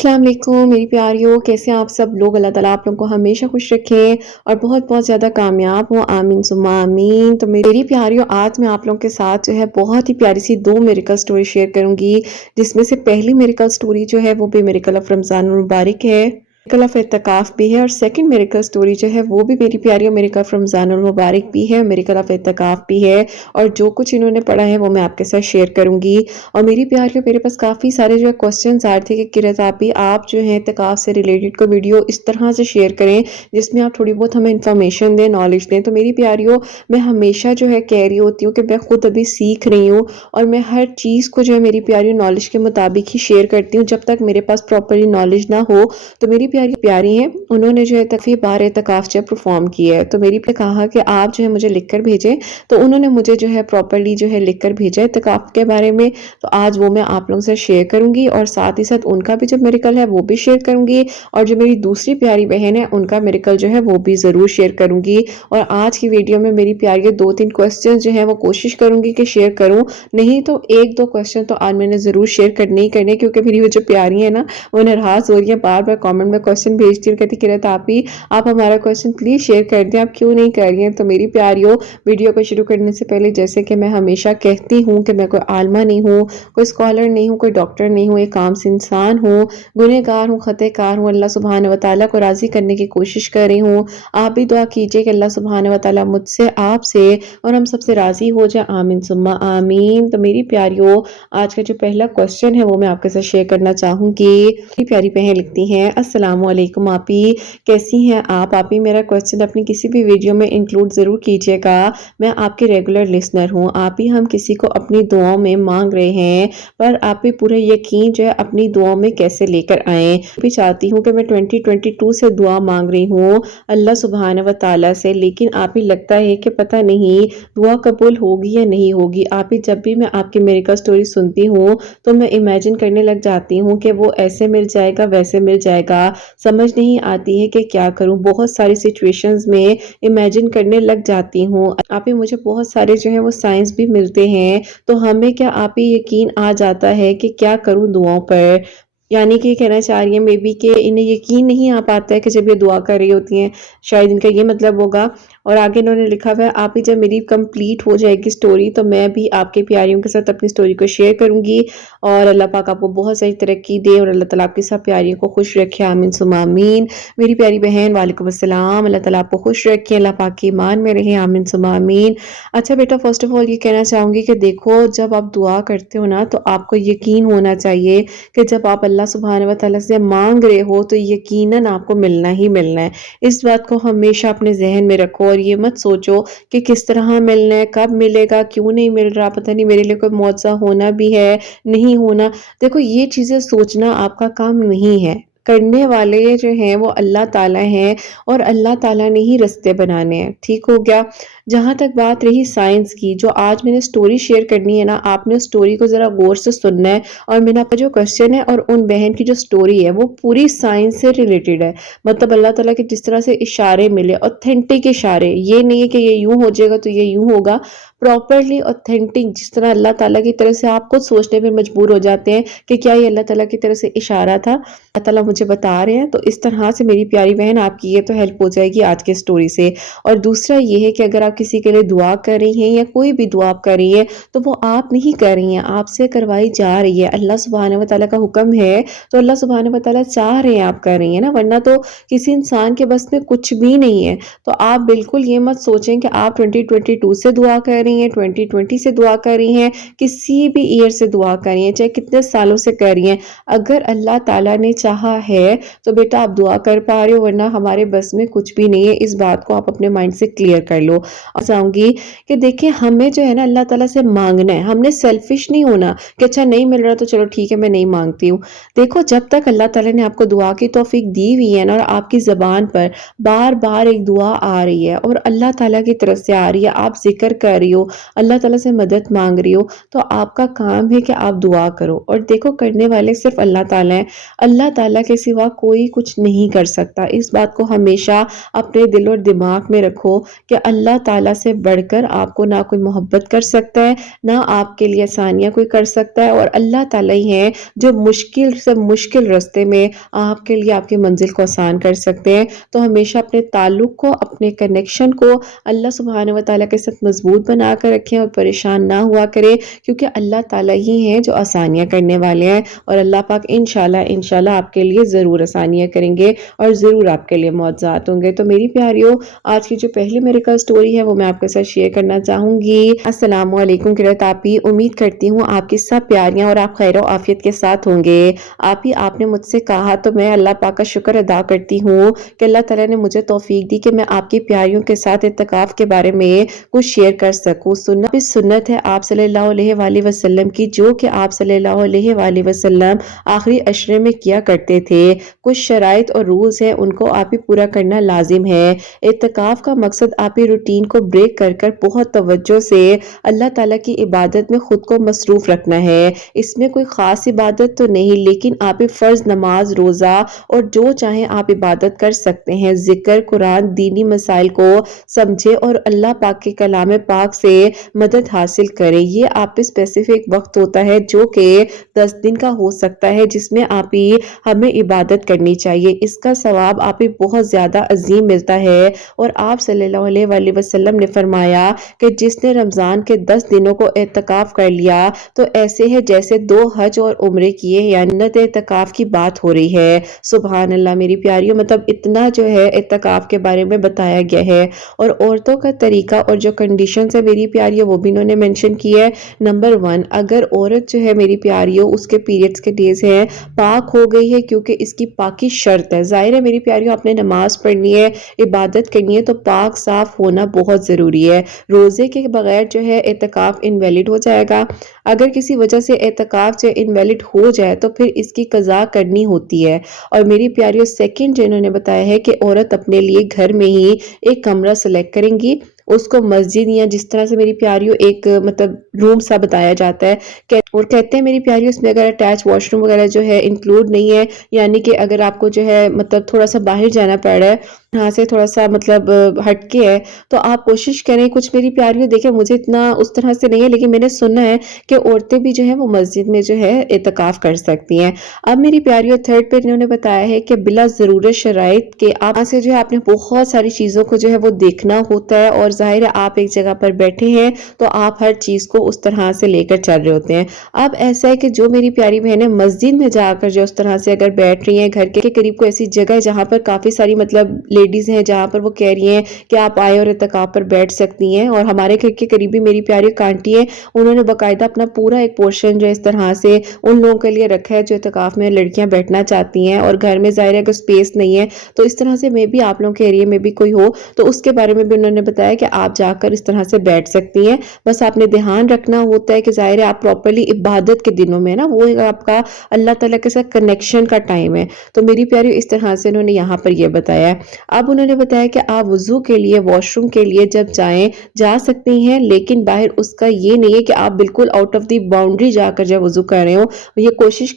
अस्सलाम वालेकुम मेरी प्यारियों, कैसे हैं आप सब लोग। अल्लाह ताला आप लोगों को हमेशा खुश रखें और बहुत बहुत ज़्यादा कामयाब हो, आमीन सुम्मा आमीन। तो मेरी प्यारियों, आज मैं आप लोगों के साथ जो है बहुत ही प्यारी सी दो मिरेकल स्टोरी शेयर करूंगी, जिसमें से पहली मिरेकल स्टोरी जो है वो भी मिरेकल ऑफ रमज़ान मुबारक है, मिरेकल ऑफ इत्तिकाफ भी है। और सेकंड मिरेकल स्टोरी जो है वो भी मेरी प्यारियों मिरेकल ऑफ रमज़ान मुबारक भी है, मिरेकल ऑफ इत्तिकाफ भी है। और जो कुछ इन्होंने पढ़ा है वो मैं आपके साथ शेयर करूंगी। और मेरी प्यारियों, मेरे पास काफ़ी सारे जो है क्वेश्चंस आ रहे थे कि किरत आप जो है इत्तिकाफ से रिलेटेड को वीडियो इस तरह से शेयर करें जिसमें आप थोड़ी बहुत हमें इन्फॉर्मेशन दें, नॉलेज दें। तो मेरी प्यारियों, मैं हमेशा जो है कह रही होती हूँ कि मैं खुद अभी सीख रही हूँ और मैं हर चीज़ को जो है मेरी प्यारी नॉलेज के मुताबिक ही शेयर करती हूँ। जब तक मेरे पास प्रॉपरली नॉलेज ना हो तो मेरी प्यारी हैं, उन्होंने जो है तकफी बार इत्तिकाफ जो परफॉर्म किया है। तो मेरी पे कहा कि आप जो है मुझे लिख कर भेजें, तो उन्होंने मुझे जो है प्रॉपरली जो है लिख कर भेजा इत्तिकाफ के बारे में। तो आज वो मैं आप लोगों से शेयर करूंगी और साथ ही साथ उनका भी जो मिरेकल है वो भी शेयर करूंगी, और जो मेरी दूसरी प्यारी बहन है उनका मिरेकल जो है वो भी ज़रूर शेयर करूंगी। और आज की वीडियो में मेरी प्यारी दो तीन क्वेश्चन जो है वो कोशिश करूंगी कि शेयर करूं, नहीं तो एक दो क्वेश्चन तो आज मैंने ज़रूर शेयर करने ही करने, क्योंकि मेरी वो जो प्यारी है ना वो नाराज़ हो रही है, बार बार कॉमेंट में क्वेश्चन भेजती हूँ, कहती किरत आप हमारा क्वेश्चन प्लीज़ शेयर कर दें, आप क्यों नहीं कर रही हैं। तो मेरी प्यारियों, वीडियो को शुरू करने से पहले जैसे कि मैं हमेशा कहती हूँ कि मैं कोई आलमा नहीं हूँ, कोई स्कॉलर नहीं हूँ, कोई डॉक्टर नहीं हूँ, एक आम सी इंसान हूँ, गुनहगार हूँ, खतेकार हूँ। अल्लाह सुब्हान व तआला को राज़ी करने की कोशिश कर रही हूँ। आप भी दुआ कीजिए कि अल्लाह सुब्हान व तआला मुझसे, आपसे और हम सबसे राज़ी हो जाए, आमीन सुम्मा आमीन। तो मेरी प्यारियों, आज का जो पहला क्वेश्चन है वो मैं आपके साथ शेयर करना चाहूँगी। मेरी प्यारी बहन लिखती हैं, अस्सलाम वालेकुम आपी, कैसी हैं आप आपी। मेरा क्वेश्चन अपनी किसी भी वीडियो में इंक्लूड ज़रूर कीजिएगा, मैं आपकी रेगुलर लिसनर हूँ। आप ही हम किसी को अपनी दुआओं में मांग रहे हैं, पर आप भी पूरा यकीन जो है अपनी दुआओं में कैसे लेकर आएँ। भी चाहती हूँ कि मैं 2022 से दुआ मांग रही हूँ अल्लाह सुब्हान व तआला से, लेकिन आप ही लगता है कि पता नहीं दुआ कबूल होगी या नहीं होगी। आप ही जब भी मैं आपकी मिरेकल स्टोरी सुनती हूँ तो मैं इमेजिन करने लग जाती हूँ कि वो ऐसे मिल जाएगा वैसे मिल जाएगा, समझ नहीं आती है कि क्या करूँ। बहुत सारी सिचुएशंस में इमेजिन करने लग जाती हूँ। आप ही मुझे बहुत सारे जो है वो साइंस भी मिलते हैं, तो हमें क्या आप ही यकीन आ जाता है कि क्या करूँ दुआओं पर। यानी कि कहना चाह रही है मे बी कि इन्हें यकीन नहीं आ पाता है कि जब ये दुआ कर रही होती हैं, शायद इनका ये मतलब होगा। और आगे इन्होंने लिखा हुआ है, आप ही जब मेरी कंप्लीट हो जाएगी स्टोरी तो मैं भी आपके प्यारियों के साथ अपनी स्टोरी को शेयर करूंगी, और अल्लाह पाक आपको बहुत सारी तरक्की दे और अल्लाह ताला आपकी सब प्यारियों को खुश रखे, आमीन सुम्मा आमीन। मेरी प्यारी बहन वालेकुम अस्सलाम, अल्लाह ताला आपको खुश रखे, अल्लाह पाक की ईमान में रहे, आमीन सुम्मा आमीन। अच्छा बेटा, फर्स्ट ऑफ ऑल ये कहना चाहूँगी कि देखो, जब आप दुआ करते हो ना तो आपको यकीन होना चाहिए कि जब आप अल्लाह सुब्हान व तआला से मांग रहे हो तो यकीनन आपको मिलना ही मिलना है। इस बात को हमेशा अपने जहन में रखो और ये मत सोचो कि किस तरह मिलना है, कब मिलेगा, क्यों नहीं मिल रहा, पता नहीं मेरे लिए कोई मौजज़ा होना भी है, नहीं होना। देखो, ये चीज़ें सोचना आपका काम नहीं है, करने वाले जो हैं वो अल्लाह ताला हैं और अल्लाह ताला ने ही रास्ते बनाने हैं, ठीक हो गया। जहाँ तक बात रही साइंस की, जो आज मैंने स्टोरी शेयर करनी है ना, आपने उस स्टोरी को ज़रा गौर से सुनना है। और मेरा आपका जो क्वेश्चन है और उन बहन की जो स्टोरी है वो पूरी साइंस से रिलेटेड है। मतलब अल्लाह ताला के जिस तरह से इशारे मिले, ऑथेंटिक इशारे, ये नहीं है कि ये यूं हो जाएगा तो ये यूं होगा, प्रॉपरली ऑथेंटिक, जिस तरह अल्लाह ताला की तरफ से आप खुद सोचने में मजबूर हो जाते हैं कि क्या ये अल्लाह ताला की तरफ से इशारा था, अल्लाह ताला मुझे बता रहे हैं। तो इस तरह से मेरी प्यारी बहन आपकी ये तो हेल्प हो जाएगी आज की स्टोरी से। और दूसरा ये है कि अगर आप किसी के लिए दुआ कर रही हैं या कोई भी दुआ आप कर रही हैं तो वो आप नहीं कर रही हैं, आपसे करवाई जा रही है। अल्लाह सुब्हान व तआला का हुक्म है तो अल्लाह सुब्हान व तआला चाह रहे हैं आप कर रही हैं ना, वरना तो किसी इंसान के बस में कुछ भी नहीं है। तो आप बिल्कुल ये मत सोचें कि आप 2022 से दुआ कर रही हैं, 2020 से दुआ कर रही हैं, किसी भी ईयर से दुआ कर रही हैं, चाहे कितने सालों से कर रही हैं। अगर अल्लाह ताला ने चाहा है तो बेटा आप दुआ कर पा रहे हो, वरना हमारे बस में कुछ भी नहीं है। इस बात को आप अपने माइंड से क्लियर कर लो। और चाहूंगी कि देखिए, हमें जो है ना अल्लाह ताला से मांगना है, हमने सेल्फिश नहीं होना कि अच्छा नहीं मिल रहा तो चलो ठीक है मैं नहीं मांगती हूँ। देखो, जब तक अल्लाह ताला ने आपको दुआ की तौफीक दी हुई है ना और आपकी ज़बान पर बार बार एक दुआ आ रही है और अल्लाह ताला की तरफ से आ रही है, आप जिक्र कर रही हो, अल्लाह ताला से मदद मांग रही हो, तो आपका काम है कि आप दुआ करो। और देखो, करने वाले सिर्फ अल्लाह ताला हैं। अल्लाह ताला کے سوا کوئی کچھ نہیں کر سکتا۔ اس بات کو ہمیشہ اپنے دل اور دماغ میں رکھو کہ اللہ تعالیٰ سے بڑھ کر آپ کو نہ کوئی محبت کر سکتا ہے، نہ آپ کے لیے آسانیاں کوئی کر سکتا ہے، اور اللہ تعالیٰ ہی ہیں جو مشکل سے مشکل راستے میں آپ کے لیے آپ کی منزل کو آسان کر سکتے ہیں۔ تو ہمیشہ اپنے تعلق کو، اپنے کنیکشن کو اللہ سبحانہ و تعالیٰ کے ساتھ مضبوط بنا کر رکھیں اور پریشان نہ ہوا کریں، کیونکہ اللہ تعالیٰ ہی ہیں جو آسانیاں کرنے والے ہیں، اور اللہ پاک انشاءاللہ آپ کے لیے ضرور آسانیاں کریں گے اور ضرور آپ کے لیے معجزات ہوں گے۔ تو میری پیاریوں، آج کی جو پہلی میریکل سٹوری ہے وہ میں آپ کے ساتھ شیئر کرنا چاہوں گی۔ السلام علیکم قرۃ آپی، امید کرتی ہوں آپ کی سب پیاریاں اور آپ خیر و عافیت کے ساتھ ہوں گے۔ آپ نے مجھ سے کہا تو میں اللہ پاک کا شکر ادا کرتی ہوں کہ اللہ تعالیٰ نے مجھے توفیق دی کہ میں آپ کی پیاریوں کے ساتھ اعتکاف کے بارے میں کچھ شیئر کر سکوں۔ سنت ہے آپ صلی اللہ علیہ وآلہ وسلم کی، جو کہ آپ صلی اللہ علیہ وآلہ وسلم آخری عشرے میں کیا کرتے تھے۔ کچھ شرائط اور رولز ہیں، ان کو آپ ہی پورا کرنا لازم ہے۔ اعتکاف کا مقصد آپ ہی روٹین کو بریک کر کر بہت توجہ سے اللہ تعالیٰ کی عبادت میں خود کو مصروف رکھنا ہے۔ اس میں کوئی خاص عبادت تو نہیں، لیکن آپ فرض نماز، روزہ اور جو چاہیں آپ عبادت کر سکتے ہیں۔ ذکر، قرآن، دینی مسائل کو سمجھے اور اللہ پاک کے کلام پاک سے مدد حاصل کریں۔ یہ آپ پہ اسپیسیفک وقت ہوتا ہے جو کہ 10 دن کا ہو سکتا ہے، جس میں آپ ہی ہمیں عبادت کرنی چاہیے۔ اس کا ثواب آپ ہی بہت زیادہ عظیم ملتا ہے، اور آپ صلی اللہ علیہ وآلہ وسلم نے فرمایا کہ جس نے رمضان کے 10 دنوں کو اعتکاف کر لیا تو ایسے ہے جیسے 2 حج اور عمرے کیے، یعنی اعتکاف کی بات ہو رہی ہے۔ سبحان اللہ میری پیاریوں، مطلب اتنا جو ہے اعتکاف کے بارے میں بتایا گیا ہے، اور عورتوں کا طریقہ اور جو کنڈیشنز ہے میری پیاریوں وہ بھی انہوں نے مینشن کی ہے۔ نمبر 1، اگر عورت جو ہے میری پیاریوں اس کے پیریڈز کے ڈیز ہیں پاک ہو گئی ہے، کیونکہ اس کی پاکی شرط ہے۔ ظاہر ہے میری پیاریوں، آپ نے نماز پڑھنی ہے، عبادت کرنی ہے، تو پاک صاف ہونا بہت ضروری ہے۔ روزے کے بغیر جو ہے اعتکاف انویلڈ ہو جائے گا۔ اگر کسی وجہ سے اعتکاف جو انویلڈ ہو جائے تو پھر اس کی قضا کرنی ہوتی ہے۔ اور میری پیاریوں، سیکنڈ جو انہوں نے بتایا ہے کہ عورت اپنے لیے گھر میں ہی ایک کمرہ سلیکٹ کریں گی، اس کو مسجد یا جس طرح سے میری پیاریوں ایک مطلب روم سا بتایا جاتا ہے، اور کہتے ہیں میری پیاریوں اس میں اگر اٹیچ واش روم وغیرہ جو ہے انکلوڈ نہیں ہے، یعنی کہ اگر آپ کو جو ہے مطلب تھوڑا سا باہر جانا پڑ رہا ہے، یہاں سے تھوڑا سا مطلب ہٹ کے ہے، تو آپ کوشش کریں۔ کچھ میری پیاریوں دیکھیں مجھے اتنا اس طرح سے نہیں ہے، لیکن میں نے سنا ہے کہ عورتیں بھی جو ہے وہ مسجد میں جو ہے اعتکاف کر سکتی ہیں۔ اب میری پیاریوں، تھرڈ پہ انہوں نے بتایا ہے کہ بلا ضرورت شرائط کے آپ سے جو ہے آپ نے بہت ساری چیزوں کو جو ہے وہ دیکھنا ہوتا ہے، اور ظاہر ہے آپ ایک جگہ پر بیٹھے ہیں تو آپ ہر چیز کو اس طرح سے لے کر چل رہے ہوتے ہیں۔ اب ایسا ہے کہ جو میری پیاری بہنیں مسجد میں جا کر جو اس طرح سے اگر بیٹھ رہی ہیں، گھر کے قریب کوئی ایسی جگہ ہے جہاں پر کافی ساری مطلب لیڈیز ہیں، جہاں پر وہ کہہ رہی ہیں کہ آپ آئے اور اعتکاف پر بیٹھ سکتی ہیں، اور ہمارے گھر کے قریبی میری پیاری کانٹی ہیں، انہوں نے باقاعدہ اپنا پورا ایک پورشن جو اس طرح سے ان لوگوں کے لیے رکھا ہے جو اعتکاف میں لڑکیاں بیٹھنا چاہتی ہیں، اور گھر میں ظاہر ہے اگر اسپیس نہیں ہے تو اس طرح سے میں بھی آپ لوگوں کے ایریا میں بھی کوئی ہو تو اس کے بارے میں بھی انہوں نے بتایا کہ آپ جا کر اس طرح سے بیٹھ سکتی ہیں۔ بس آپ نے دھیان رکھنا ہوتا ہے کہ ظاہر ہے آپ پراپرلی عبادت کے دنوں میں نا، وہ آپ کا اللہ تعالیٰ کے ساتھ کنیکشن کا ٹائم ہے۔ تو میری پیاری اس طرح سے انہوں نے یہاں پر یہ بتایا ہے۔ اب انہوں نے بتایا کہ آپ وضو کے لیے، واش روم کے لیے جب جائیں جا سکتی ہیں، لیکن باہر اس کا یہ نہیں ہے کہ آپ بالکل آؤٹ آف دی باؤنڈری جا کر جب وضو کر رہے ہو۔ یہ کوشش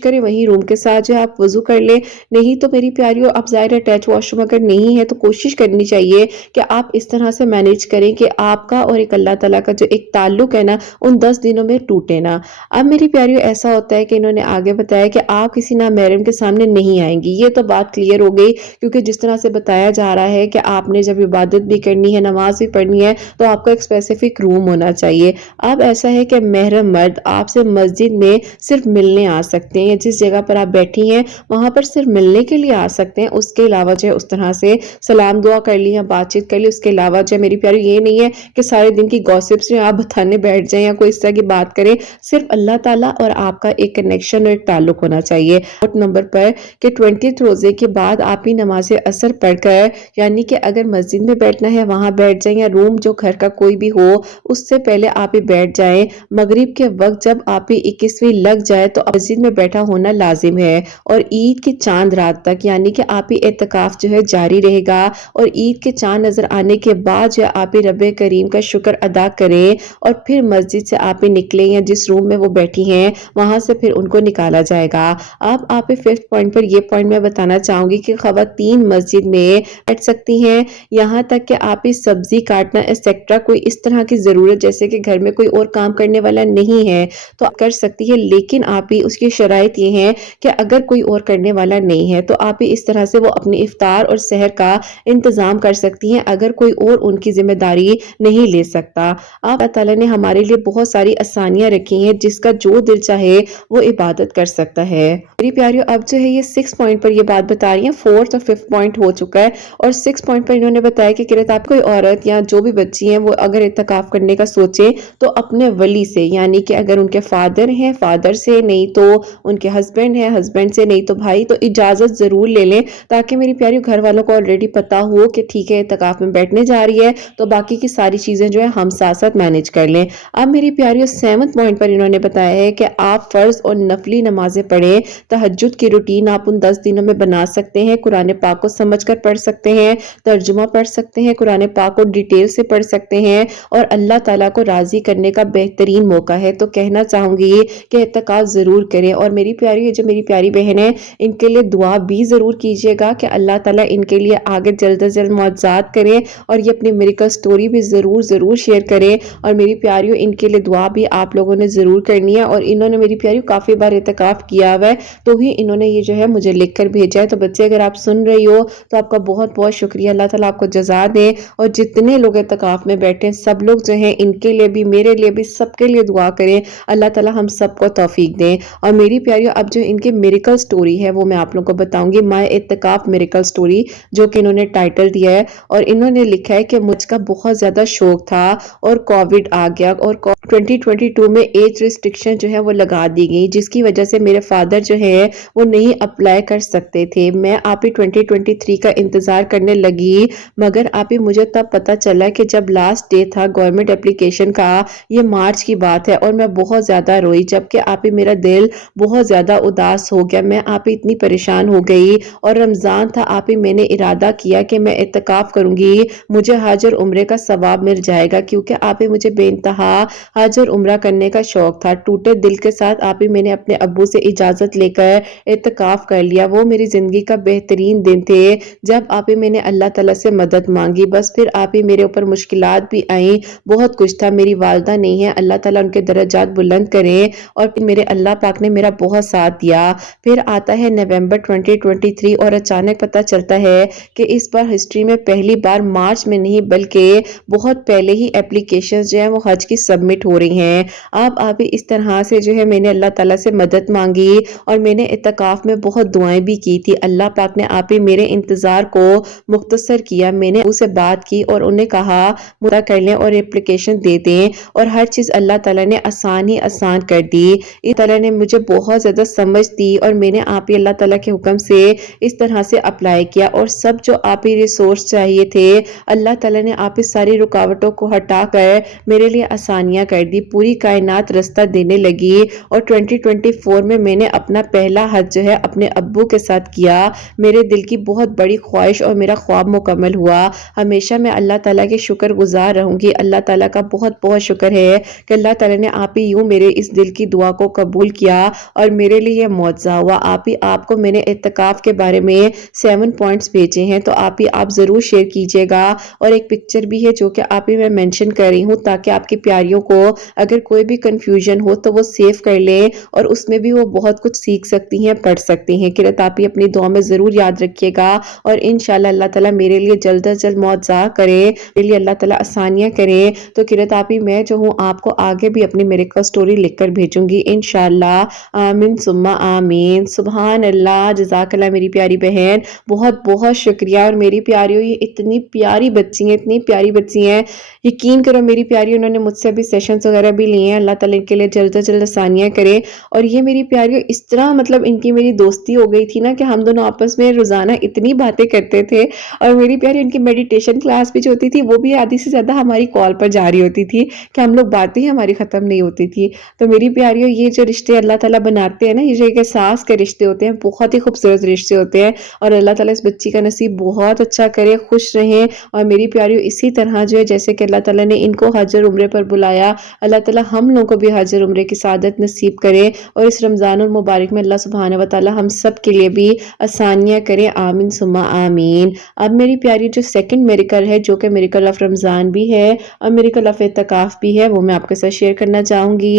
کریں وہیں روم کے ساتھ جو آپ وضو کر لیں، نہیں تو میری پیاریوں اب ظاہر ہے اٹیچ واش روم اگر نہیں ہے تو کوشش کرنی چاہیے کہ آپ اس طرح سے مینیج کریں کہ آپ کا اور ایک اللہ تعالیٰ کا جو ایک تعلق ہے نا ان 10 دنوں میں ٹوٹے نا۔ اب میری پیاریوں ایسا ہوتا ہے کہ انہوں نے آگے بتایا کہ آپ کسی نامحرم کے سامنے نہیں آئیں گی۔ یہ تو بات کلیئر ہو گئی، کیونکہ جس طرح سے بتایا جا رہا ہے کہ آپ نے جب عبادت بھی کرنی ہے، نماز بھی پڑھنی ہے، تو آپ کا ایک اسپیسیفک روم ہونا چاہیے۔ اب ایسا ہے کہ محرم مرد آپ سے مسجد میں صرف ملنے آ سکتے ہیں، یا جس جگہ پر آپ بیٹھی ہیں وہاں پر صرف ملنے کے لیے آ سکتے ہیں۔ اس کے علاوہ جو ہے اس طرح سے سلام دعا کر لی یا بات چیت کر لی، اس کے علاوہ جو میری پیاری یہ نہیں ہے کہ سارے دن کی گوسپس جو آپ بتانے بیٹھ جائیں یا کوئی اس طرح کی بات کریں۔ صرف اللہ تعالیٰ اور آپ کا ایک کنیکشن اور ایک تعلق ہونا چاہیے۔ نمبر پر کہ 20 روزے کے بعد آپ ہی نماز عصر پڑھ کر یعنی کہ اگر مسجد میں بیٹھنا ہے وہاں بیٹھ جائیں یا روم جو گھر کا کوئی بھی ہو اس سے پہلے آپ ہی بیٹھ جائیں۔ مغرب کے وقت جب آپ ہی 21ویں لگ جائے تو مسجد میں بیٹھا ہونا لازم ہے، اور عید کی چاند رات تک یعنی کہ آپ ہی اعتکاف جو ہے جاری رہے گا، اور عید کے چاند نظر آنے کے بعد جو آپ ہی رب کریم کا شکر ادا کریں اور پھر مسجد سے آپ ہی نکلیں یا جس روم میں وہ بیٹھی ہیں وہاں سے پھر ان کو نکالا جائے گا۔ آپ ہی 5 پوائنٹ پر یہ پوائنٹ میں بتانا چاہوں گی کہ خواتین مسجد میں بیٹھ سکتی ہیں، یہاں تک کہ آپ ہی سبزی کاٹنا ایکسٹرا کوئی اس طرح کی ضرورت جیسے کہ گھر میں کوئی اور کام کرنے والا نہیں ہے تو آپ کر سکتی ہے، لیکن آپ ہی اس کی شرائط یہ ہے کہ اگر کوئی اور کرنے والا نہیں ہے تو آپ ہی اس طرح سے وہ اپنی افطار اور سحر کا انتظام کر سکتی ہیں اگر کوئی اور ان کی ذمہ داری نہیں لے سکتا۔ اللہ تعالیٰ نے ہمارے لیے بہت ساری آسانیاں رکھی ہیں، جس کا جو دل چاہے وہ عبادت کر سکتا ہے۔ میری پیاریو اب جو ہے یہ 6 پوائنٹ پر یہ بات بتا رہی ہیں، 4 اور 5 پوائنٹ ہو چکا ہے، اور 6 پوائنٹ پر انہوں نے بتایا کہ قرۃ آپ کوئی عورت یا جو بھی بچی ہیں وہ اگر اعتکاف کرنے کا سوچے تو اپنے ولی سے یعنی کہ اگر ان کے فادر ہیں فادر سے، نہیں تو ان کے ہسبینڈ ہیں ہسبینڈ سے، نہیں تو بھائی، تو اجازت ضرور لے لیں تاکہ میری پیاری گھر والوں کو آلریڈی پتا ہو کہ ٹھیک ہے اعتکاف میں بیٹھنے جا رہی ہے تو باقی کی ساری چیزیں جو ہے ہم ساتھ ساتھ مینج کر لیں۔ اب میری پیاریوں 7 پوائنٹ پر انہوں نے بتایا ہے کہ آپ فرض اور نفلی نمازیں پڑھیں، تہجد کی روٹین آپ ان 10 دنوں میں بنا سکتے ہیں، قرآن پاک کو سمجھ کر پڑھ سکتے ہیں، ترجمہ پڑھ سکتے ہیں، قرآن پاک کو ڈیٹیل سے پڑھ سکتے ہیں، اور اللہ تعالیٰ کو راضی کرنے کا بہترین موقع ہے۔ تو کہنا چاہوں گی کہ اعتکاف ضرور کریں، اور میری پیاری جو میری پیاری بہن ہے ان کے لیے دعا بھی ضرور کیجیے گا کہ اللہ تعالیٰ ان کے لیے آگے جلد از جلد معجزات کریں، اور یہ اپنی میریکل سٹوری بھی ضرور شیئر کریں۔ اور میری پیاریوں ان کے لیے دعا بھی آپ لوگوں نے ضرور کرنی ہے، اور انہوں نے میری پیاریوں کافی بار اعتکاف کیا ہوا ہے تو ہی انہوں نے یہ جو ہے مجھے لکھ کر بھیجا ہے۔ تو بچے اگر آپ سن رہی ہو تو آپ کا بہت بہت شکریہ، اللہ تعالیٰ آپ کو جزا دے، اور جتنے لوگ اعتکاف میں بیٹھے سب لوگ جو ہیں ان کے لیے بھی میرے لیے بھی سب کے لیے دعا کریں، اللہ تعالیٰ ہم سب کو توفیق دیں۔ اور میری پیاریوں اب جو ان کے میریکل سٹوری ہے وہ میں آپ لوگوں کو بتاؤں گی، مائی اعتکاف میریکل سٹوری، جو کہ انہوں نے ٹائٹل دیا ہے، اور انہوں نے لکھا ہے کہ مجھ کا بہت زیادہ شوق تھا اور کووڈ آ گیا، اور 2022 میں ایج ریسٹرکشن جو ہے وہ لگا دی گئی جس کی وجہ سے میرے فادر جو ہے وہ نہیں اپلائی کر سکتے تھے۔ میں آپ ہی 2023 کا انتظار کرنے لگی، مگر آپ ہی مجھے تب پتا چلا کہ جب لاسٹ ڈے تھا گورنمنٹ اپلیکیشن کا، یہ مارچ کی بات ہے، اور میں بہت زیادہ روئی، جبکہ آپ ہی میرا دل بہت زیادہ اداس ہو گیا، میں آپ ہی اتنی پریشان ہو گئی، اور رمضان تھا آپ ہی میں نے ارادہ کیا کہ میں اعتکاف کروں گی، مجھے حج اور عمرے کا ثواب مل جائے گا، کیونکہ آپ ہی مجھے بے انتہا حج اور عمرہ کرنے کا شوق تھا۔ ٹوٹے دل کے ساتھ آپ ہی میں نے اپنے ابو سے اجازت لے کر اعتکاف کر لیا۔ وہ میری زندگی کا بہترین دن تھے جب آپ ہی میں نے اللہ تعالیٰ سے مدد مانگی، بس پھر آپ ہی میرے اوپر مشکلات بھی آئیں، بہت کچھ تھا، میری والدہ نہیں ہے، اللہ تعالیٰ ان کے درجات بلند کریں، اور پھر میرے اللہ پاک نے میرا بہت ساتھ دیا۔ پھر آتا ہے نومبر 2023 اور اچانک پتہ چلتا ہے کہ اس بار ہسٹری میں پہلی بار مارچ میں نہیں بلکہ بہت پہلے ہی اپلیکیشنز جو ہیں وہ حج کی سبمٹ ہو رہی ہیں۔ اب آپ اس طرح سے جو ہے میں نے اللہ تعالیٰ سے مدد مانگی، اور میں نے اعتکاف میں بہت دعائیں بھی کی تھی، اللہ پاک نے آپ ہی میرے انتظار کو مختصر کیا، میں نے اسے بات کی اور انہیں کہا مدد کر لیں اور اپلیکیشن دے دیں، اور ہر چیز اللہ تعالیٰ نے آسان ہی آسان کر دی۔ اللہ تعالیٰ نے مجھے بہت زیادہ سمجھ دی، اور میں نے آپ ہی اللہ تعالیٰ کے حکم سے اس طرح سے اپلائی کیا، اور سب جو آپ ہی ریسورس چاہیے تھے اللہ تعالیٰ نے آپ ہی ساری رکاوٹوں کو ہٹا کر میرے لیے آسانیاں کر دی، پوری کائنات رستہ دینے لگی، اور 2024 میں نے اپنا پہلا حج جو ہے اپنے ابو کے ساتھ کیا۔ میرے دل کی بہت بڑی خواہش اور میرا خواب مکمل ہوا۔ ہمیشہ میں اللہ تعالیٰ کے شکر گزار رہوں گی، اللہ تعالیٰ کا بہت بہت شکر ہے کہ اللہ تعالیٰ نے آپ ہی یوں میرے اس دل کی دعا کو قبول کیا اور میرے لیے یہ معجزہ ہوا۔ آپ کو میں نے اعتکاف کے بارے میں 7 پوائنٹس بھیجے ہیں، تو آپ ضرور شیئر کیجئے گا، اور ایک پکچر بھی ہے جو کہ میں مینشن کر رہی ہوں تاکہ آپ کی پیاریوں کو اگر کوئی بھی کنفیوژن ہو تو وہ سیو کر لیں، اور اس میں بھی وہ بہت کچھ سیکھ سکتی ہیں، پڑھ سکتی ہیں۔ قرۃ آپ ہی اپنی دعا میں ضرور یاد رکھیے گا، اور انشاءاللہ اللہ تعالیٰ میرے لیے جلد از جلد معجزہ کرے، میرے لیے اللہ تعالیٰ آسانیاں کرے۔ تو قرۃ آپ ہی میں جو ہوں آپ کو آگے بھی اپنی میریکل سٹوری لکھ کر بھیجوں گی انشاءاللہ۔ آمین ثم آمین۔ سبحان اللہ، جزاک اللہ میری پیاری بہن، بہت بہت شکریہ۔ اور میری پیاریوں یہ اتنی پیاری بچی ہیں، اتنی پیاری بچی ہیں، یقین کرو میری پیاری، انہوں نے مجھ سے بھی سیشنز وغیرہ بھی لیے ہیں، اللہ تعالیٰ ان کے لیے جلد از جلد آسانیاں کرے۔ اور یہ میری پیاریوں اس طرح مطلب ان کی میری دوستی ہو گئی تھی نا کہ ہم دونوں آپس میں روزانہ اتنی बातें करते थे। और मेरी प्यारी उनकी मेडिटेशन क्लास भी जो होती थी वो भी आधी से ज़्यादा हमारी कॉल पर जारी होती थी कि हम लोग बातें ही हमारी ख़त्म नहीं होती थी। तो मेरी प्यारियों, ये जो रिश्ते अल्लाह ताला बनाते हैं ना, ये जो एक एहसास के रिश्ते होते हैं, बहुत ही खूबसूरत रिश्ते होते हैं। और अल्लाह ताला इस बच्ची का नसीब बहुत अच्छा करे, खुश रहें। और मेरी प्यारियों, इसी तरह जो है जैसे कि अल्लाह ताला ने इनको हज और उम्रे पर बुलाया, अल्लाह ताला हम लोगों को भी हज और उम्रे की सआदत नसीब करे। और इस रमज़ानुल मुबारक में अल्लाह सुब्हानहू व तआला हम सब के लिए भी आसानियाँ करे, आमीन सुम्मा आमीन। अब मेरी प्यारी जो सेकंड मिरेकल है, जो कि मिरेकल ऑफ रमज़ान भी है और मिरेकल ऑफ एतकाफ़ भी है, वो मैं आपके साथ शेयर करना चाहूँगी।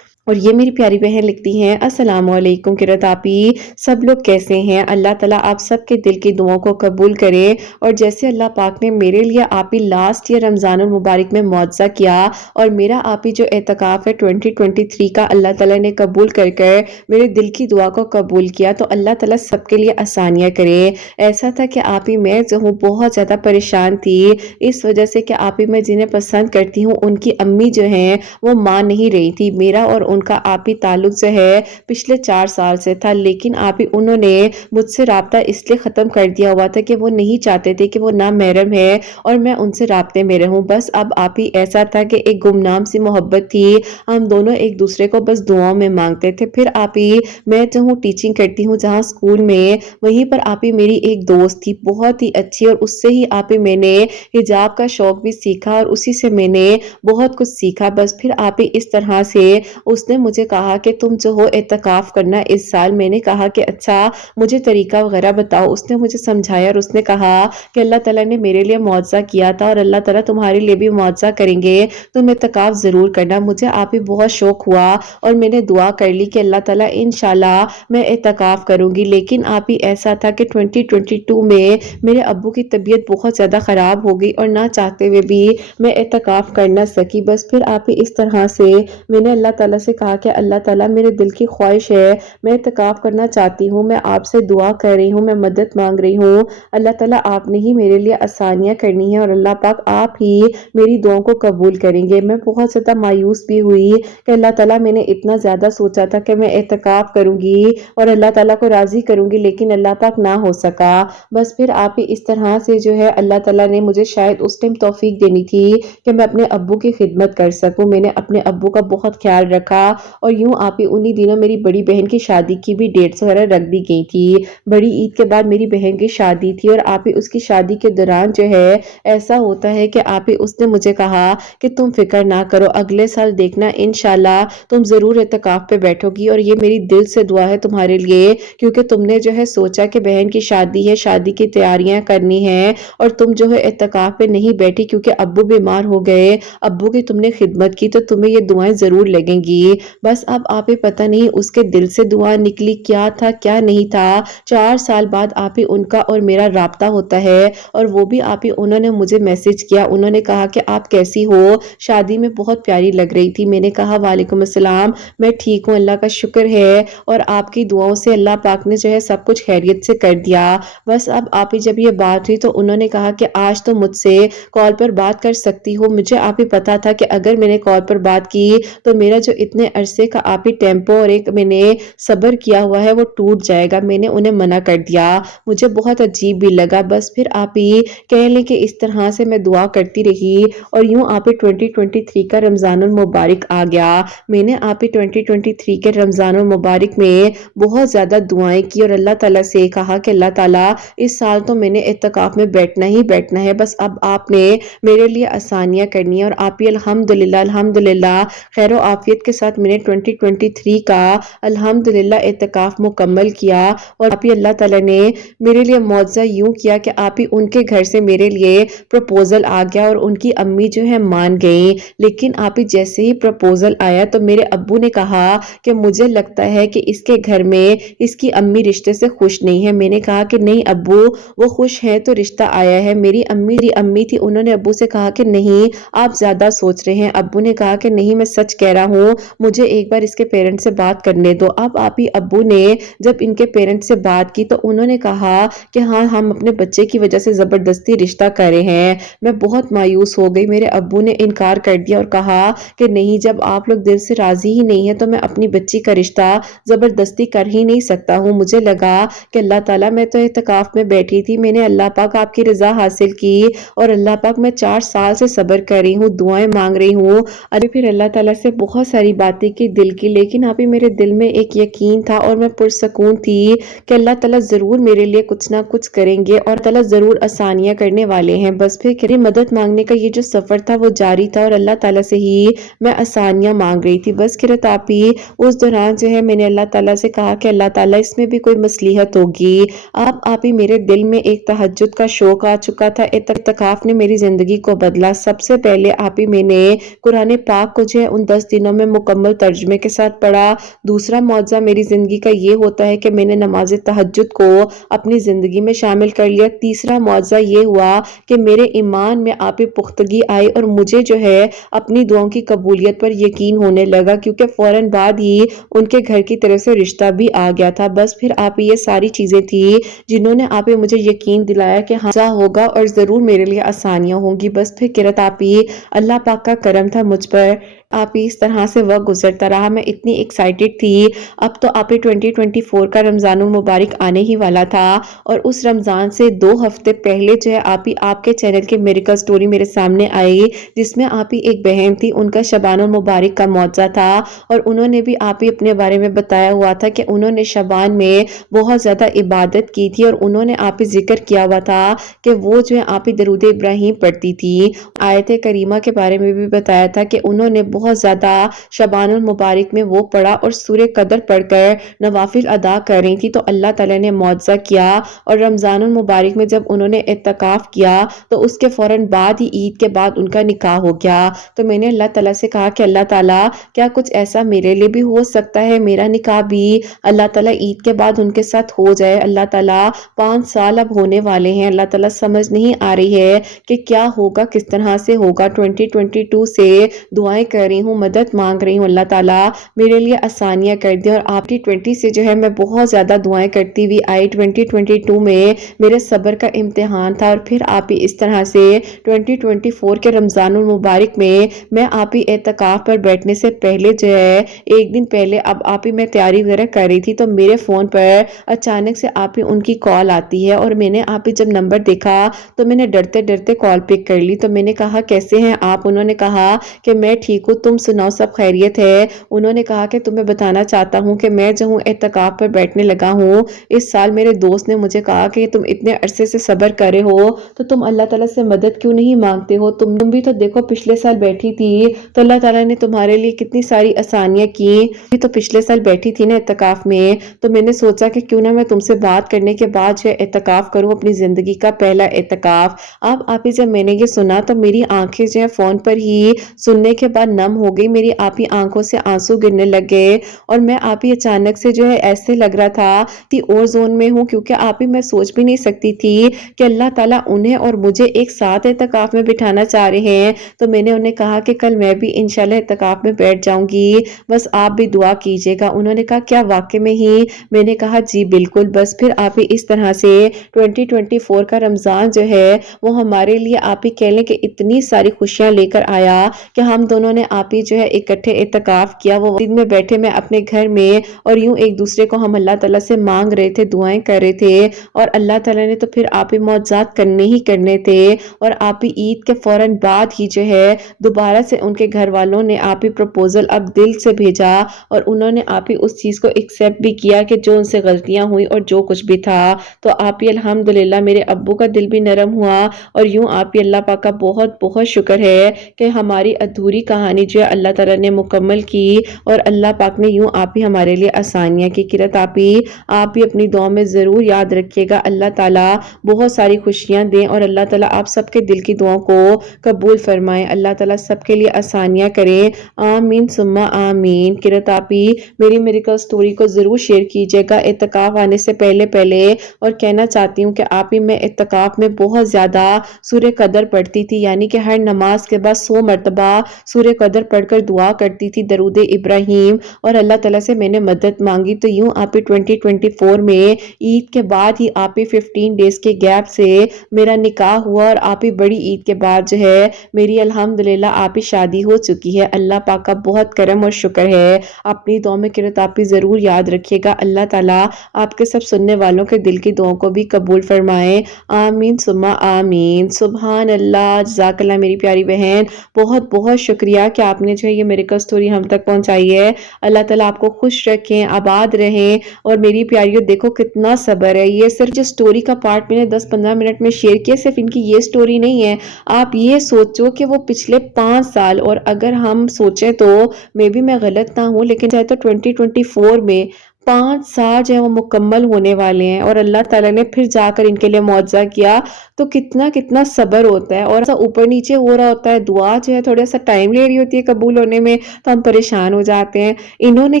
और ये मेरी प्यारी बहन लिखती हैं, अस्सलामु अलैकुम किरत आपी, सब लोग कैसे हैं? अल्लाह ताला आप सबके दिल की दुआओं को कबूल करे। और जैसे अल्लाह पाक ने मेरे लिए आप ही लास्ट ईयर रमज़ानुल मुबारक में मुआवजा किया और मेरा आप ही जो एतकाफ़ है 2023 का अल्लाह ताला ने कबूल कर कर मेरे दिल की दुआ को कबूल किया, तो अल्लाह ताला सबके लिए आसानियाँ करे। ऐसा था कि आप ही मैं जो हूँ बहुत ज़्यादा परेशान थी, इस वजह से कि आप ही मैं जिन्हें पसंद करती हूँ उनकी अम्मी जो हैं वो मान नहीं रही थी। मेरा और उनका आप ही ताल्लुक जो है पिछले 4 साल से था, लेकिन आप ही उन्होंने मुझसे राब्ता इसलिए ख़त्म कर दिया हुआ था कि वो नहीं चाहते थे कि वो नामहरम है और मैं उनसे राब्ते में रहूं। बस अब आप ही ऐसा था कि एक गुमनाम सी मोहब्बत थी, हम दोनों एक दूसरे को बस दुआओं में मांगते थे। फिर आप ही मैं जो हूँ टीचिंग करती हूँ जहाँ स्कूल में, वहीं पर आप ही मेरी एक दोस्त थी बहुत ही अच्छी, और उससे ही आप ही मैंने हिजाब का शौक भी सीखा और उसी से मैंने बहुत कुछ सीखा। बस फिर आप ही इस तरह से उसने मुझे कहा कि तुम जो हो एतकाफ़ करना इस साल। मैंने कहा कि अच्छा, मुझे तरीका वगैरह बताओ। उसने मुझे समझाया और उसने कहा कि अल्लाह ताला ने मेरे लिए मुआवजा किया था और अल्लाह ताला तुम्हारे लिए भी मुआवजा करेंगे, तुम एतकाफ़ ज़रूर करना। मुझे आप ही बहुत शौक हुआ और मैंने दुआ कर ली कि अल्लाह ताला इंशाल्लाह मैं एतकाफ़ करूँगी। लेकिन आप ही ऐसा था कि 2022 में मेरे अब्बू की तबीयत बहुत ज़्यादा ख़राब हो गई और ना चाहते हुए भी मैं एतकाफ़ कर ना सकी। बस फिर आप ही इस तरह से मैंने अल्लाह ताला से कहा कि अल्लाह ताला मेरे दिल की ख्वाहिश है, मैं इत्तिकाफ़ करना चाहती हूँ, मैं आपसे दुआ कर रही हूँ, मैं मदद मांग रही हूँ। अल्लाह ताला आपने ही मेरे लिए आसानियाँ करनी है और अल्लाह पाक आप ही मेरी दुआओं को कबूल करेंगे। मैं बहुत ज़्यादा मायूस भी हुई कि अल्लाह ताला, मैंने इतना ज़्यादा सोचा था कि मैं इत्तिकाफ़ करूँगी और अल्लाह ताला को राज़ी करूँगी, लेकिन अल्लाह पाक ना हो सका। बस फिर आप ही इस तरह से जो है अल्लाह ताला ने मुझे शायद उस टाइम तौफ़ीक देनी थी कि मैं अपने अब्बू की खिदमत कर सकूँ। मैंने अपने अब्बू का बहुत ख्याल रखा और यूँ आप ही उन्हीं दिनों मेरी बड़ी बहन की शादी की भी डेट्स वगैरह रख दी गई थी। बड़ी ईद के बाद मेरी बहन की शादी थी और आप ही उसकी शादी के दौरान जो है ऐसा होता है कि आप ही उसने मुझे कहा कि तुम फिक्र ना करो, अगले साल देखना इंशाल्लाह तुम ज़रूर इत्तिकाफ़ पे बैठोगी और ये मेरी दिल से दुआ है तुम्हारे लिए, क्योंकि तुमने जो है सोचा कि बहन की शादी है, शादी की तैयारियां करनी है और तुम जो है इत्तिकाफ़ पे नहीं बैठी क्योंकि अब्बू बीमार हो गए, अब्बू की तुमने खिदमत की, तो तुम्हें ये दुआएं ज़रूर लगेंगी। बस अब आप ही पता नहीं उसके दिल से दुआ निकली, क्या था क्या नहीं था। 4 साल बाद आप ही उनका और मेरा राब्ता होता है और वो भी आप ही उन्होंने मुझे मैसेज किया, उन्होंने कहा कि आप कैसी हो, शादी में बहुत प्यारी लग रही थी। मैंने कहा वालेकुम अस्सलाम, मैं ठीक हूँ, अल्लाह का शुक्र है और आपकी दुआओं से अल्लाह पाक ने जो है सब कुछ खैरियत से कर दिया। बस अब आप ही जब ये बात हुई तो उन्होंने कहा कि आज तो मुझसे कॉल पर बात कर सकती हो। मुझे आप ही पता था कि अगर मैंने कॉल पर बात की तो मेरा जो इतने अरसे का आप ही टेम्पो और एक मैंने सब्र किया हुआ है वो टूट जाएगा। मैंने उन्हें मना कर दिया, मुझे बहुत अजीब भी लगा। बस फिर आप ही कह लें कि इस तरह से मैं दुआ करती रही और यूं आप ही 2023 का रमज़ानुल मुबारक आ गया। मैंने आप ही 2023 के रमज़ानुल मुबारक में बहुत ज़्यादा दुआएं की और अल्लाह ताला से कहा कि अल्लाह ताला इस साल तो मैंने इत्तिकाफ़ में बैठना ही बैठना है, बस अब आपने मेरे लिए आसानियाँ करनी है। और आप ही अल्हम्दुलिल्लाह अल्हम्दुलिल्लाह खैर व आफियत के साथ मैंने 2023 का अल्हम्दुलिल्लाह इत्तिकाफ़ मुकम्मल किया और आप ही अल्लाह ताला ने मेरे लिए मुआवजा यूं किया कि आप ही उनके घर से मेरे लिए प्रपोजल आ गया और उनकी अम्मी जो है मान गई। लेकिन आप ही जैसे ही प्रपोजल आया तो मेरे अब्बू ने कहा कि मुझे लगता है कि इसके घर में इसकी अम्मी रिश्ते से खुश नहीं है। मैंने कहा कि नहीं अब्बू, वो खुश है तो रिश्ता आया है। मेरी अम्मी थी, उन्होंने अब्बू से कहा कि नहीं आप ज्यादा सोच रहे हैं। अब्बू ने कहा कि नहीं मैं सच कह रहा हूँ, मुझे एक बार इसके पेरेंट्स से बात करने दो। अब आप ही अब्बू ने जब इनके पेरेंट्स से बात की तो उन्होंने कहा कि हाँ, हम अपने बच्चे की वजह से ज़बरदस्ती रिश्ता कर रहे हैं। मैं बहुत मायूस हो गई। मेरे अब्बू ने इनकार कर दिया और कहा कि नहीं, जब आप लोग दिल से राज़ी ही नहीं है तो मैं अपनी बच्ची का रिश्ता ज़बरदस्ती कर ही नहीं सकता हूँ। मुझे लगा कि अल्लाह ताला, मैं तो इत्तिकाफ़ में बैठी थी, मैंने अल्लाह पाक आपकी रज़ा हासिल की और अल्लाह पाक मैं 4 साल से सब्र कर रही हूँ, दुआएँ माँग रही हूँ। अरे फिर अल्लाह ताला से बहुत सारी बातें की दिल की, लेकिन अभी मेरे दिल में एक यकीन था और मैं पुरसकून थी कि अल्लाह ताला ज़रूर मेरे लिए कुछ ना कुछ करेंगे और ताला ज़रूर आसानियाँ करने वाले हैं। बस फिर मेरी मदद मांगने का ये जो सफ़र था वो जारी था और अल्लाह ताला से ही मैं आसानियाँ मांग रही थी। बस किरत आप ही उस दौरान जो है मैंने अल्लाह ताला से कहा कि अल्लाह ताला, इसमें भी कोई मसलिहत होगी। आप ही मेरे दिल में एक तहज्जुद का शौक आ चुका था। इत्तिकाफ़ ने मेरी ज़िंदगी को बदला। सबसे पहले आप ही मैंने कुरान पाक को जो है उन 10 दिनों में मुकम्मल तर्जुमे के साथ पढ़ा। दूसरा मौज़ा मेरी ज़िंदगी का ये होता है कि मैंने नमाज़ तहज्जुद को अपनी ज़िंदगी में शामिल कर लिया। तीसरा मौज़ा ये हुआ कि मेरे ईमान में आप ही पुख्तगी आई और मुझे जो है अपनी दुआओं की कबूलियत पर यकीन होने लगा, क्योंकि फ़ौरन बाद ही उनके घर की तरफ से रिश्ता भी आ गया था। बस फिर आप ये सारी चीज़ें थी जिन्होंने आप ही मुझे यकीन दिलाया कि हाँ होगा और ज़रूर मेरे लिए आसानियाँ होंगी। बस फिर किरत आप ही अल्लाह पाक का करम था मुझ पर। आप ही इस तरह से वक्त गुजरता रहा। मैं इतनी एक्साइटेड थी। अब तो आप ही 2024 का रमज़ानुल मुबारक आने ही वाला था और उस रमज़ान से 2 हफ्ते पहले जो है आप ही आपके चैनल के मिरेकल स्टोरी मेरे सामने आई, जिसमें आप ही एक बहन थी, उनका शबानुल मुबारक का मौज़ा था और उन्होंने भी आप ही अपने बारे में बताया हुआ था कि उन्होंने शबान में बहुत ज़्यादा इबादत की थी और उन्होंने आप ही जिक्र किया हुआ था कि वो जो है आप ही दरूद इब्राहिम पढ़ती थी। आयत करीमा के बारे में भी बताया था कि उन्होंने बहुत ज़्यादा शबानुल मुबारक में वो पढ़ा और सूरह कदर पढ़कर नवाफिल अदा कर रही थी। तो अल्लाह ताला ने मौज़ा किया और रमज़ानुल मुबारक में जब उन्होंने इत्तिकाफ़ किया तो उसके फ़ौरन बाद ही ईद के बाद उनका निकाह हो गया। तो मैंने अल्लाह ताला से कहा कि अल्लाह ताला, क्या कुछ ऐसा मेरे लिए भी हो सकता है, मेरा निकाह भी अल्लाह ताला ईद के बाद उनके साथ हो जाए। अल्लाह ताला 5 साल अब होने वाले हैं। अल्लाह ताला समझ नहीं आ रही है कि क्या होगा, किस तरह से होगा। 2022 से दुआएं कर रही हूँ, मदद मांग रही हूँ, अल्लाह ताला मेरे लिए आसानियाँ कर दे। और आपकी 20 से जो है मैं बहुत ज़्यादा दुआएं करती हुई आई। 2022 में मेरे सब्र का इम्तिहान था और फिर आप ही इस तरह से 2024 के रमज़ानुल मुबारक में मैं आप ही एतकाफ़ पर बैठने से पहले जो है एक दिन पहले अब आप ही मैं तैयारी वगैरह कर रही थी तो मेरे फ़ोन पर अचानक से आप ही उनकी कॉल आती है और मैंने आप ही जब नंबर देखा तो मैंने डरते डरते कॉल पिक कर ली। तो मैंने कहा, कैसे हैं आप? उन्होंने कहा कि मैं ठीक हूँ, तुम सुनाओ, सब खैरियत है? उन्होंने कहा कि तुम्हें बताना चाहता हूँ कि मैं जो हूँ एतकाफ़ पर बैठने लगा हूँ। इस साल मेरे दोस्त ने मुझे कहा कि तुम इतने अरसे से सब्र करे हो तो तुम अल्लाह ताला से मदद क्यों नहीं मांगते हो? तुम भी तो देखो पिछले साल बैठी थी तो अल्लाह ताला ने तुम्हारे लिए कितनी सारी आसानियाँ की। तो पिछले साल बैठी थी ना एतकाफ़ में, तो मैंने सोचा कि क्यों ना मैं तुमसे बात करने के बाद जो है एतकाफ़ करूँ, अपनी ज़िंदगी का पहला एतकाफ़। अब आप ही जब मैंने ये सुना तो मेरी आंखें जो है फ़ोन पर ही सुनने के बाद नम हो गई। मेरी आप ही आंखों से आंसू गिरने लग गए और मैं आप ही अचानक से जो है ऐसे लग रहा था कि और जोन में हूँ, क्योंकि आप ही मैं सोच भी नहीं सकती थी कि अल्लाह ताला उन्हें और मुझे एक साथ एतकाफ़ में बिठाना चाह रहे हैं। तो मैंने उन्हें कहा कि कल मैं भी इंशाल्लाह एतकाफ़ में बैठ जाऊंगी, बस आप भी दुआ कीजिएगा। उन्होंने कहा, क्या वाकई में ही? मैंने कहा, जी बिल्कुल। बस फिर आप ही इस तरह से 2024 का रमज़ान जो है वो हमारे लिए आप ही कह लें कि इतनी सारी खुशियां लेकर आया कि हम दोनों ने आप ही जो है इकट्ठे एतकाफ़ किया। वो दिन में बैठे मैं अपने घर में और यूं एक दूसरे को हम अल्लाह ताला से मांग रहे थे, दुआएं कर रहे थे और अल्लाह ताला ने तो फिर आप ही मौजज़ात करने ही करने थे। और आप ही ईद के फौरन बाद ही जो है दोबारा से उनके घर वालों ने आप ही प्रपोजल अब दिल से भेजा और उन्होंने आप ही उस चीज़ को एक्सेप्ट भी किया कि जो उनसे गलतियां हुई और जो कुछ भी था। तो आप ही अल्हम्दुलिल्लाह मेरे अब्बू का दिल भी नरम हुआ और यूं आप ही अल्लाह पाक का बहुत बहुत शुक्र है कि हमारी अधूरी कहानी जो है अल्लाह ताला ने मुकम्मल की और अल्लाह पाक ने यूं आप ही हमारे लिए आसानियाँ की। किरत आप ही अपनी दुआ में ज़रूर याद रखिएगा। अल्लाह ताला बहुत सारी खुशियाँ दें और अल्लाह ताला आप सबके दिल की दुआओं को कबूल फरमाएं। अल्लाह ताला सबके लिए आसानियाँ करें, आमीन सुम्मा आमीन। किरत आप ही मेरी मिरेकल स्टोरी को ज़रूर शेयर कीजिएगा एतकाफ़ आने से पहले पहले। और कहना चाहती हूँ कि आप ही मैं एतकाफ़ में बहुत ज़्यादा सूरह कदर पढ़ती थी, यानी कि हर नमाज के बाद 100 मरतबा सूरह कदर قدر پڑھ کر دعا کرتی تھی درود ابراہیم اور اللہ تعالیٰ سے میں نے مدد مانگی، تو یوں آپ 2024 میں عید کے بعد ہی آپ 15 ڈیز کے گیپ سے میرا نکاح ہوا اور آپ بڑی عید کے بعد جو ہے میری الحمدللہ آپ شادی ہو چکی ہے۔ اللہ پاک کا بہت کرم اور شکر ہے۔ اپنی دعا میں کرت آپ ضرور یاد رکھیے گا۔ اللہ تعالیٰ آپ کے سب سننے والوں کے دل کی دعاؤں کو بھی قبول فرمائے، آمین ثم آمین۔ سبحان اللہ، جزاک اللہ میری پیاری بہن، بہت بہت شکریہ کہ آپ نے جو ہے یہ میریکل سٹوری ہم تک پہنچائی ہے۔ اللہ تعالیٰ آپ کو خوش رکھیں، آباد رہیں، اور میری پیاریوں دیکھو کتنا صبر ہے۔ یہ صرف جو سٹوری کا پارٹ میں نے 10-15 منٹ میں شیئر کیا، صرف ان کی یہ سٹوری نہیں ہے۔ آپ یہ سوچو کہ وہ پچھلے 5 سال، اور اگر ہم سوچیں تو میں غلط نہ ہوں لیکن چاہے تو 2024 میں 5 سال جو ہے وہ مکمل ہونے والے ہیں، اور اللہ تعالیٰ نے پھر جا کر ان کے لیے معجزہ کیا، تو کتنا کتنا صبر ہوتا ہے، اور ایسا اوپر نیچے ہو رہا ہوتا ہے، دعا جو ہے تھوڑا سا ٹائم لے رہی ہوتی ہے قبول ہونے میں، تو ہم پریشان ہو جاتے ہیں۔ انہوں نے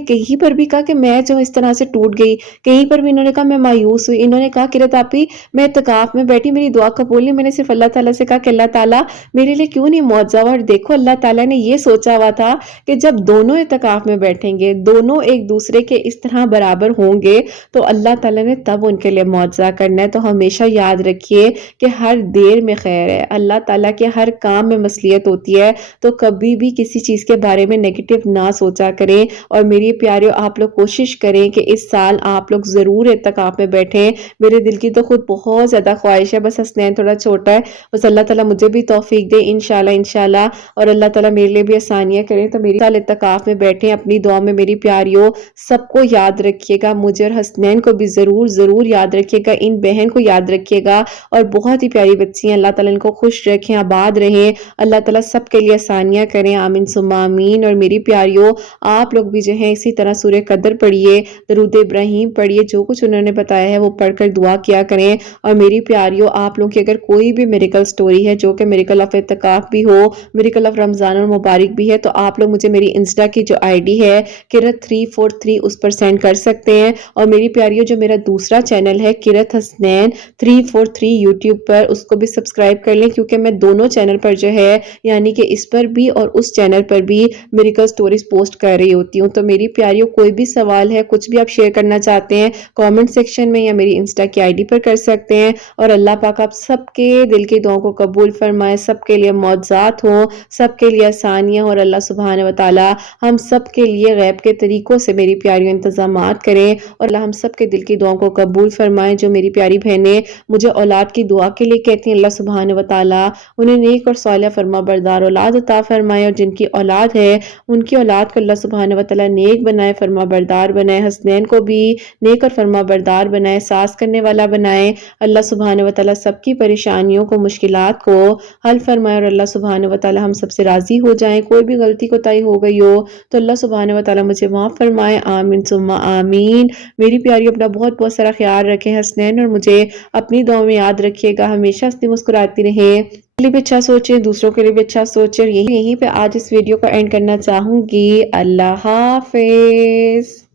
کہیں پر بھی کہا کہ میں جو اس طرح سے ٹوٹ گئی، کہیں پر بھی انہوں نے کہا میں مایوس ہوئی، انہوں نے کہا کہ آپی میں اعتکاف میں بیٹھی، میری دعا قبول نہیں، میں نے صرف اللہ تعالیٰ سے کہا کہ اللہ تعالیٰ میرے لیے کیوں نہیں معجزہ ہوا، اور دیکھو اللہ تعالیٰ نے یہ سوچا ہوا تھا کہ جب دونوں اعتکاف میں بیٹھیں گے، دونوں ایک دوسرے کے اس طرح برابر ہوں گے، تو اللہ تعالیٰ نے تب ان کے لیے معجزہ کرنا ہے۔ تو ہمیشہ یاد رکھیے کہ ہر دیر میں خیر ہے، اللہ تعالیٰ کے ہر کام میں مصلحت ہوتی ہے، تو کبھی بھی کسی چیز کے بارے میں نیگیٹو نہ سوچا کریں۔ اور میری پیاریوں، آپ لوگ کوشش کریں کہ اس سال آپ لوگ ضرور اعتکاف میں بیٹھیں۔ میرے دل کی تو خود بہت زیادہ خواہش ہے، بس حسنین تھوڑا چھوٹا ہے، بس اللہ تعالیٰ مجھے بھی توفیق دے انشاءاللہ، اور اللہ تعالیٰ میرے لیے بھی آسانیاں کریں، تو میری سال اعتکاف میں بیٹھیں۔ اپنی دعا میں میری پیاریوں سب کو یاد رکھیے گا، مجھے اور حسنین کو بھی ضرور یاد رکھیے گا، ان بہن کو یاد رکھیے گا، اور بہت ہی پیاری بچی ہیں، اللہ تعالیٰ ان کو خوش رکھیں، آباد رہیں، اللہ تعالیٰ سب کے لیے آسانیاں کریں، آمین ثم آمین۔ اور میری پیاریوں آپ لوگ بھی جو ہیں اسی طرح سورہ قدر پڑھیے، درود ابراہیم پڑھیے، جو کچھ انہوں نے بتایا ہے وہ پڑھ کر دعا کیا کریں۔ اور میری پیاریوں آپ لوگ کی اگر کوئی بھی میریکل سٹوری ہے جو کہ میریکل آف اعتکاف بھی ہو، میریکل آف رمضان المبارک بھی ہے، تو آپ لوگ مجھے میری انسٹا کی جو آئی ڈی ہے کرت 343 اس پر سینڈ کر سکتے ہیں۔ اور میری پیاریوں جو میرا دوسرا چینل ہے کرت حسنین 343 یوٹیوب پر، اس کو بھی سبسکرائب کر لیں، کیونکہ میں دونوں چینل پر جو ہے یعنی کہ اس پر بھی اور اس چینل پر بھی میریکل سٹوریز پوسٹ کر رہی ہوتی ہوں۔ تو میری پیاریوں کوئی بھی سوال ہے، کچھ بھی آپ شیئر کرنا چاہتے ہیں، کامنٹ سیکشن میں یا میری انسٹا کی آئی ڈی پر کر سکتے ہیں۔ اور اللہ پاک آپ سب کے دل کی دعاؤں کو قبول فرمائے، سب کے لیے معجزات ہوں، سب کے لیے آسانیاں، اور اللہ سبحانہ و تعالی ہم سب کے لیے غیب کے طریقوں سے میری پیاریوں انتظامات کریں، اور اللہ ہم سب کے دل کی دعاؤں کو قبول فرمائے۔ جو میری پیاری بہنیں مجھے اولاد کی دعا کے لیے کہتی ہیں، اللہ سبحانہ و تعالی انہیں نیک اور صالح فرما بردار اولاد عطا فرمائے، اور جن کی اولاد ہے ان کی اولاد کو اللہ سبحانہ و تعالی نیک بنائے، فرما بردار بنائے، حسنین کو بھی نیک اور فرما بردار بنائے، ساس کرنے والا بنائے۔ اللہ سبحانہ و تعالی سب کی پریشانیوں کو، مشکلات کو حل فرمائے، اور اللہ سبحانہ و تعالی ہم سب سے راضی ہو جائیں۔ کوئی بھی غلطی کوتاہی ہو گئی ہو تو اللہ سبحانہ و تعالی مجھے معاف فرمائے، آمین ثم آمین۔ میری پیاری اپنا بہت بہت سارا خیال رکھیں، حسنین اور مجھے اپنی دعاؤں میں یاد رکھیے گا، ہمیشہ ہنستی مسکراتی رہیں، کے لیے بھی اچھا سوچیں، دوسروں کے لیے بھی اچھا سوچیں، اور یہیں پہ آج اس ویڈیو کو اینڈ کرنا چاہوں گی۔ اللہ حافظ۔